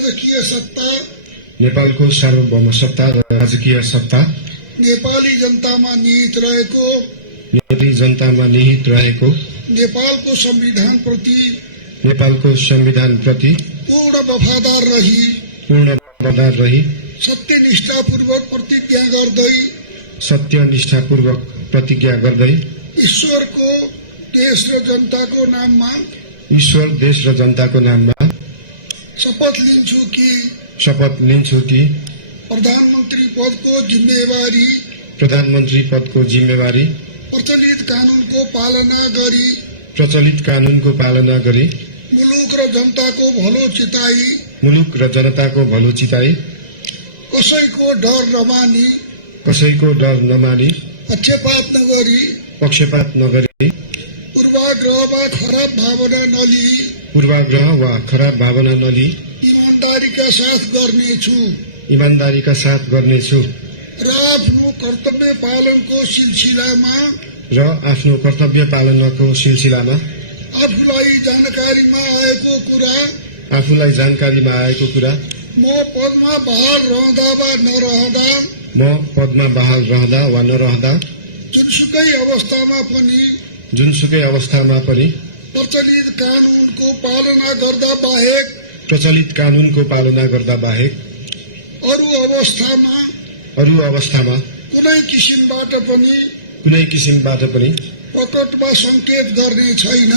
राजकीय सत्ता नेपालको सार्वभौम सत्ता र राजकीय सत्ता नेपाली जनतामा निहित रहेको नेपाली जनतामा निहित रहेको नेपालको संविधान प्रति पूर्ण वफादार रही सत्यनिष्ठापूर्वक प्रतिज्ञा गर्दै ईश्वर, देश र जनताको नाममा शपथ लिन्छु कि प्रधानमन्त्री पदको जिम्मेवारी प्रचलित कानूनको पालना गरी मुलुक र जनताको भलो चिताई कसैको डर नमानी पक्षपात नगरी पूर्वाग्रह वा खराब भावना नलिई ईमानदारीका साथ गर्नेछु र आफ्नो कर्तव्य पालनको सिलसिलामा आफूलाई जानकारीमा आएको कुरा म पदमा बहाल रहँदा वा नरहँदा जुनसुकै अवस्थामा पनि प्रचलित कानूनको पालना गर्दा बाहेक अरू अवस्थामा कुनै किसिमबाट पनि प्रकटमा संकेत गर्ने छैन।